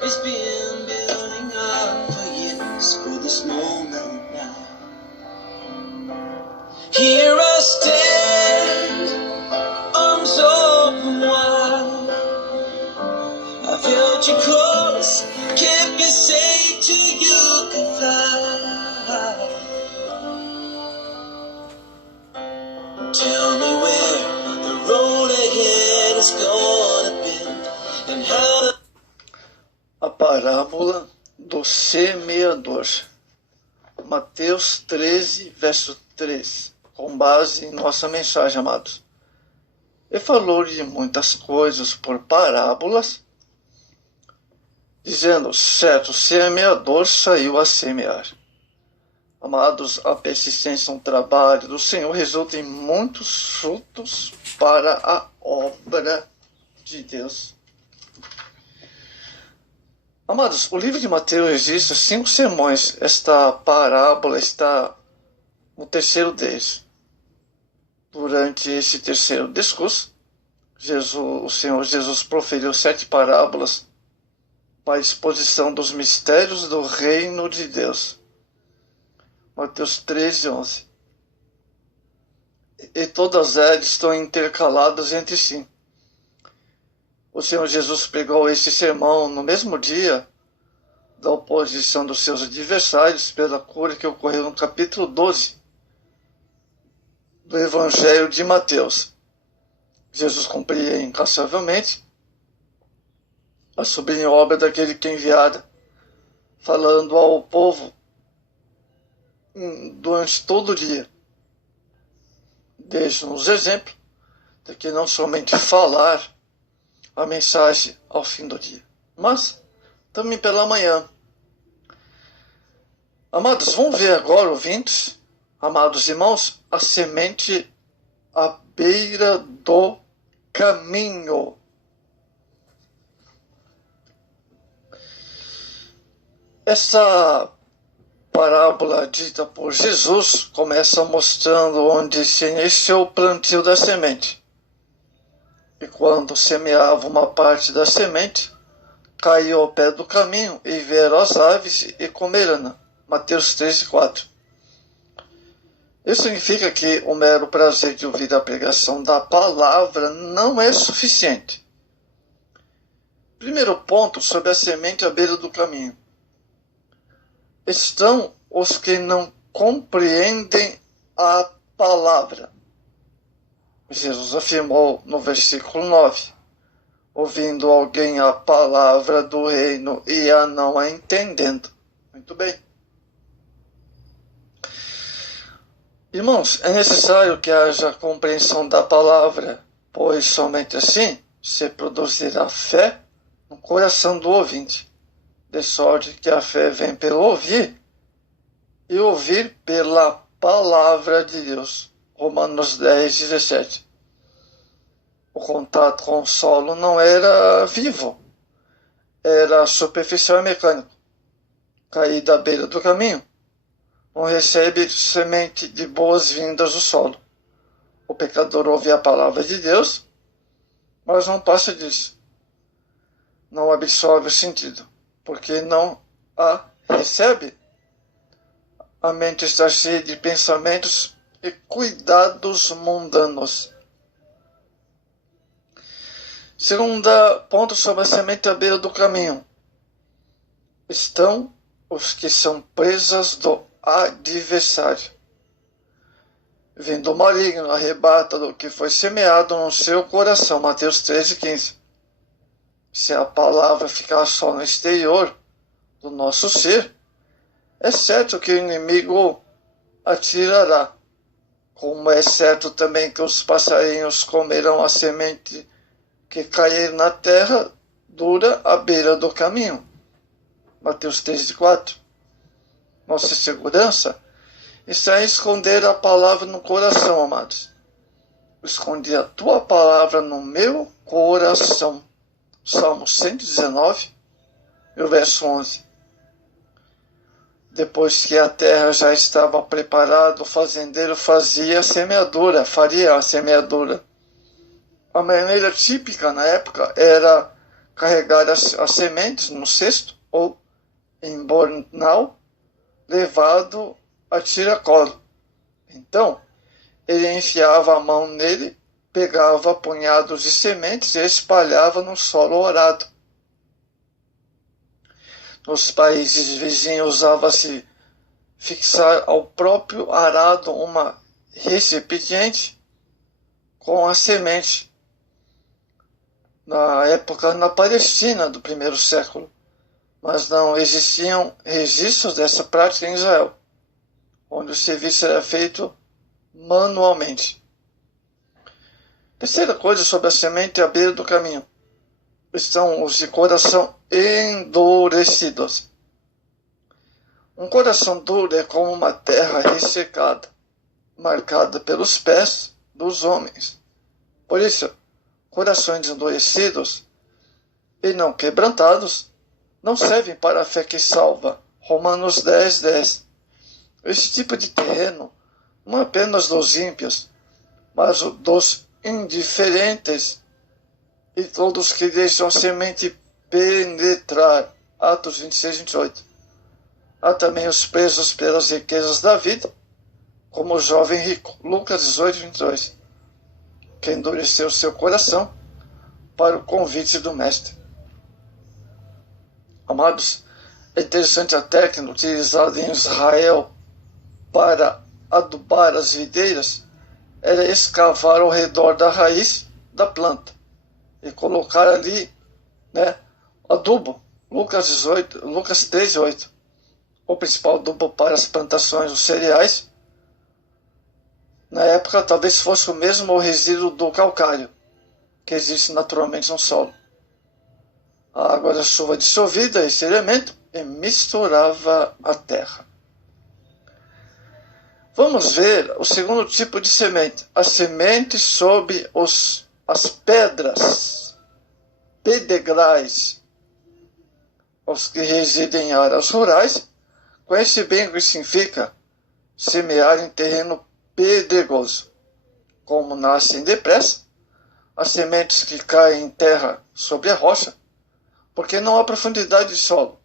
It's been building up for years for this moment now. Here I stand, arms open wide. I felt you close, kept me safe till you could fly. Tell me where the road ahead is gonna bend and how to... A parábola do semeador. Mateus 13, verso 3, com base em nossa mensagem, amados. E falou-lhe muitas coisas por parábolas, dizendo: certo semeador saiu a semear. Amados, a persistência no trabalho do Senhor resulta em muitos frutos para a obra de Deus. Amados, o livro de Mateus registra 5 sermões. Esta parábola está no terceiro deles. Durante esse terceiro discurso, o Senhor Jesus proferiu 7 parábolas para a exposição dos mistérios do reino de Deus. Mateus 13, 11. E todas elas estão intercaladas entre si. O Senhor Jesus pregou este sermão no mesmo dia da oposição dos seus adversários pela cura que ocorreu no capítulo 12 do Evangelho de Mateus. Jesus cumpria incansavelmente a sublime obra daquele que enviara, falando ao povo durante todo o dia. Deixa-nos exemplo de que não somente falar a mensagem ao fim do dia, mas também pela manhã. Amados, vamos ver agora, ouvintes, amados irmãos, a semente à beira do caminho. Essa parábola dita por Jesus começa mostrando onde se iniciou o plantio da semente. E quando semeava uma parte da semente, caiu ao pé do caminho e vieram as aves e comeram. Mateus 13, 4. Isso significa que o mero prazer de ouvir a pregação da palavra não é suficiente. Primeiro ponto sobre a semente à beira do caminho. Estão os que não compreendem a palavra. Jesus afirmou no versículo 9, ouvindo alguém a palavra do reino e a não a entendendo. Muito bem. Irmãos, é necessário que haja compreensão da palavra, pois somente assim se produzirá fé no coração do ouvinte, de sorte que a fé vem pelo ouvir e ouvir pela palavra de Deus. Romanos 10, 17. O contato com o solo não era vivo, era superficial e mecânico. Cair da beira do caminho não recebe semente de boas-vindas do solo. O pecador ouve a palavra de Deus, mas não passa disso. Não absorve o sentido, porque não a recebe. A mente está cheia de pensamentos e cuidados mundanos. Segundo ponto sobre a semente à beira do caminho. Estão os que são presas do adversário. Vindo o maligno, arrebata do que foi semeado no seu coração. Mateus 13, 15. Se a palavra ficar só no exterior do nosso ser, é certo que o inimigo atirará. Como é certo também que os passarinhos comerão a semente que cair na terra dura à beira do caminho. Mateus 13, 4. Nossa segurança está em esconder a palavra no coração, amados. Escondi a tua palavra no meu coração. Salmo 119, e o verso 11. Depois que a terra já estava preparada, o fazendeiro faria a semeadura. A maneira típica na época era carregar as sementes num cesto ou em bornal, levado a tiracolo. Então, ele enfiava a mão nele, pegava punhados de sementes e espalhava no solo arado. Nos países vizinhos usava-se fixar ao próprio arado uma recipiente com a semente. Na época, na Palestina do primeiro século, mas não existiam registros dessa prática em Israel, onde o serviço era feito manualmente. Terceira coisa sobre a semente à beira do caminho estão os de coração endurecidos. Um coração duro é como uma terra ressecada, marcada pelos pés dos homens. Por isso, corações endurecidos e não quebrantados não servem para a fé que salva. Romanos 10:10. Esse tipo de terreno não é apenas dos ímpios, mas dos indiferentes e todos que deixam a semente penetrar. Atos 26:28. Há também os presos pelas riquezas da vida, como o jovem rico. Lucas 18:22. Que endureceu seu coração para o convite do mestre. Amados, é interessante a técnica utilizada em Israel para adubar as videiras era escavar ao redor da raiz da planta e colocar ali, adubo. Lucas 3:8. O principal adubo para as plantações dos cereais, na época, talvez fosse o mesmo resíduo do calcário, que existe naturalmente no solo. A água da chuva dissolvida esse elemento e misturava a terra. Vamos ver o segundo tipo de semente. A semente sob as pedras, pedregais. Os que residem em áreas rurais conhecem bem o que significa semear em terreno pedregoso. Como nascem depressa, as sementes que caem em terra sobre a rocha, porque não há profundidade de solo.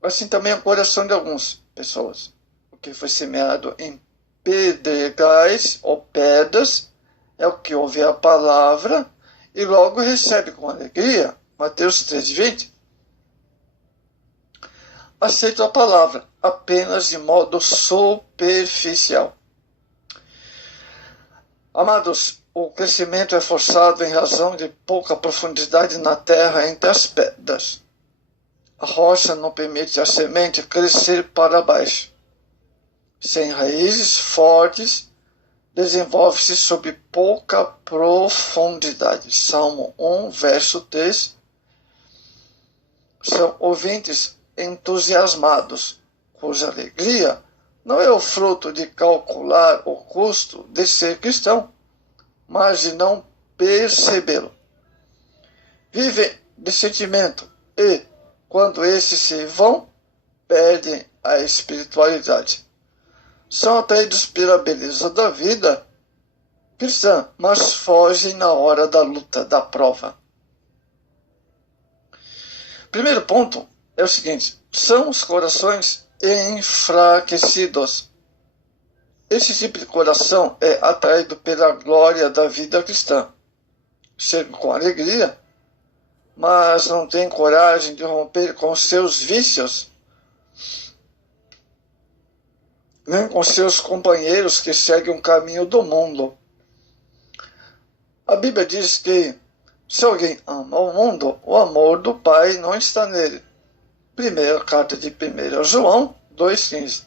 Assim também é o coração de algumas pessoas. O que foi semeado em pedregais ou pedras é o que ouve a palavra e logo recebe com alegria. Mateus 3:20. Aceito a palavra apenas de modo superficial. Amados, o crescimento é forçado em razão de pouca profundidade na terra entre as pedras. A rocha não permite a semente crescer para baixo. Sem raízes fortes, desenvolve-se sob pouca profundidade. Salmo 1, verso 3. São ouvintes entusiasmados, cuja alegria não é o fruto de calcular o custo de ser cristão, mas de não percebê-lo. Vivem de sentimento e, quando esses se vão, perdem a espiritualidade. São atraídos pela beleza da vida cristã, mas fogem na hora da luta, da prova. Primeiro ponto é o seguinte: são os corações enfraquecidos. Esse tipo de coração é atraído pela glória da vida cristã. Chega com alegria, mas não tem coragem de romper com seus vícios, nem com seus companheiros que seguem o caminho do mundo. A Bíblia diz que se alguém ama o mundo, o amor do Pai não está nele. Primeira carta de 1 João 2,15.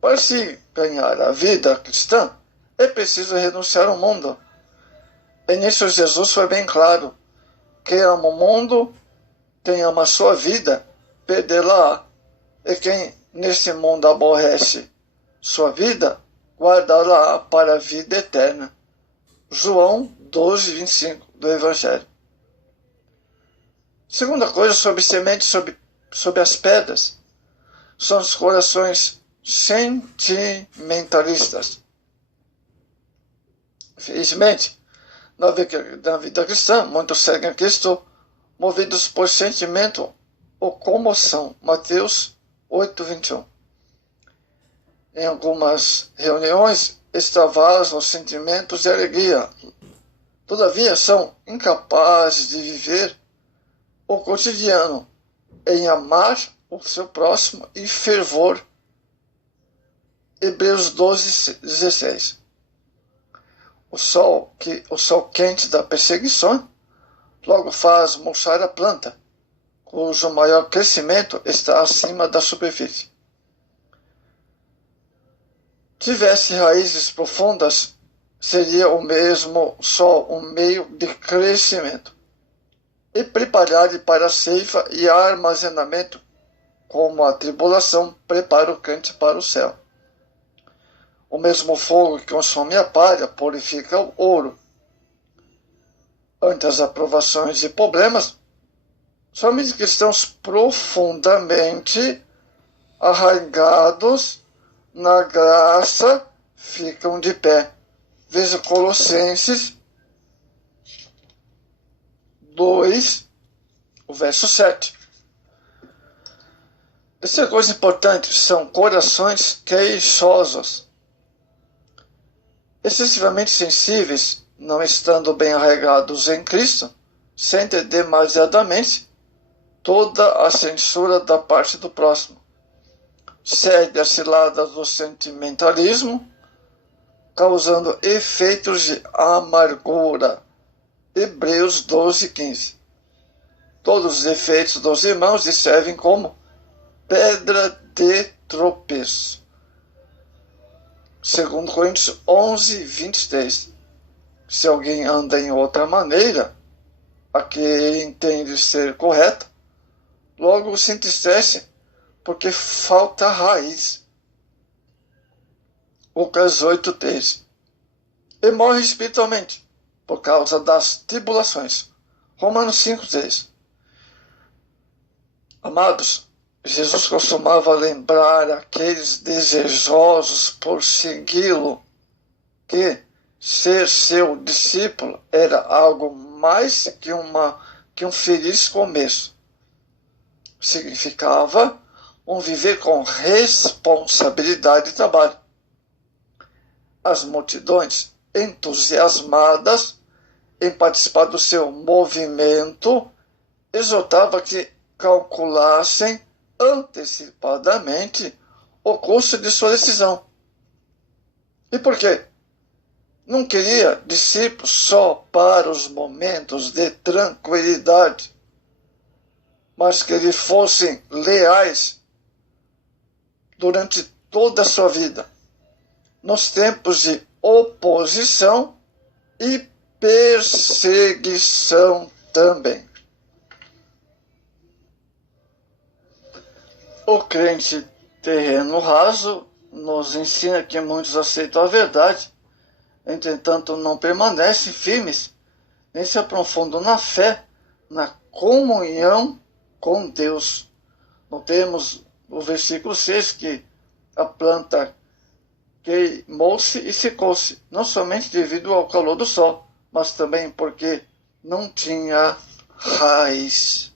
Para se ganhar a vida cristã, é preciso renunciar ao mundo. E nisso Jesus foi bem claro. Quem ama o mundo, quem ama a sua vida, perdê-la. E quem nesse mundo aborrece sua vida, guarda-la para a vida eterna. João 12:25 do Evangelho. Segunda coisa sobre sementes sobre as pedras, são os corações sentimentalistas. Infelizmente, na vida cristã, muitos seguem a Cristo movidos por sentimento ou comoção. Mateus 8:21. Em algumas reuniões, extravasam os sentimentos de alegria. Todavia, são incapazes de viver o cotidiano em amar o seu próximo e fervor. Hebreus 12:16. O sol quente da perseguição logo faz murchar a planta, cujo maior crescimento está acima da superfície. Tivesse raízes profundas, seria o mesmo sol um meio de crescimento e preparar para a ceifa e armazenamento, como a tribulação prepara o crente para o céu. O mesmo fogo que consome a palha purifica o ouro. Ante as aprovações e problemas, somente cristãos profundamente arraigados na graça ficam de pé. Veja Colossenses 2, o verso 7. Terceira coisa importante são corações queixosos. Excessivamente sensíveis, não estando bem arraigados em Cristo, sentem demasiadamente toda a censura da parte do próximo. Cede a cilada do sentimentalismo, causando efeitos de amargura. Hebreus 12:15. Todos os efeitos dos irmãos lhe servem como pedra de tropeço. 2 Coríntios 11:23. Se alguém anda em outra maneira, a que ele entende ser correta, logo se entristece porque falta raiz. Lucas 8:13. E morre espiritualmente por causa das tribulações. Romanos 5:3. Amados, Jesus costumava lembrar aqueles desejosos por segui-lo que ser seu discípulo era algo mais que um feliz começo. Significava um viver com responsabilidade e trabalho. As multidões entusiasmadas em participar do seu movimento exortava que calculassem antecipadamente o custo de sua decisão. E por quê? Não queria discípulos só para os momentos de tranquilidade, mas que lhe fossem leais durante toda a sua vida, nos tempos de oposição e perseguição também. O crente terreno raso nos ensina que muitos aceitam a verdade, entretanto não permanecem firmes, nem se aprofundam na fé, na comunhão com Deus. Notemos o versículo 6 que a planta queimou-se e secou-se, não somente devido ao calor do sol, mas também porque não tinha raiz.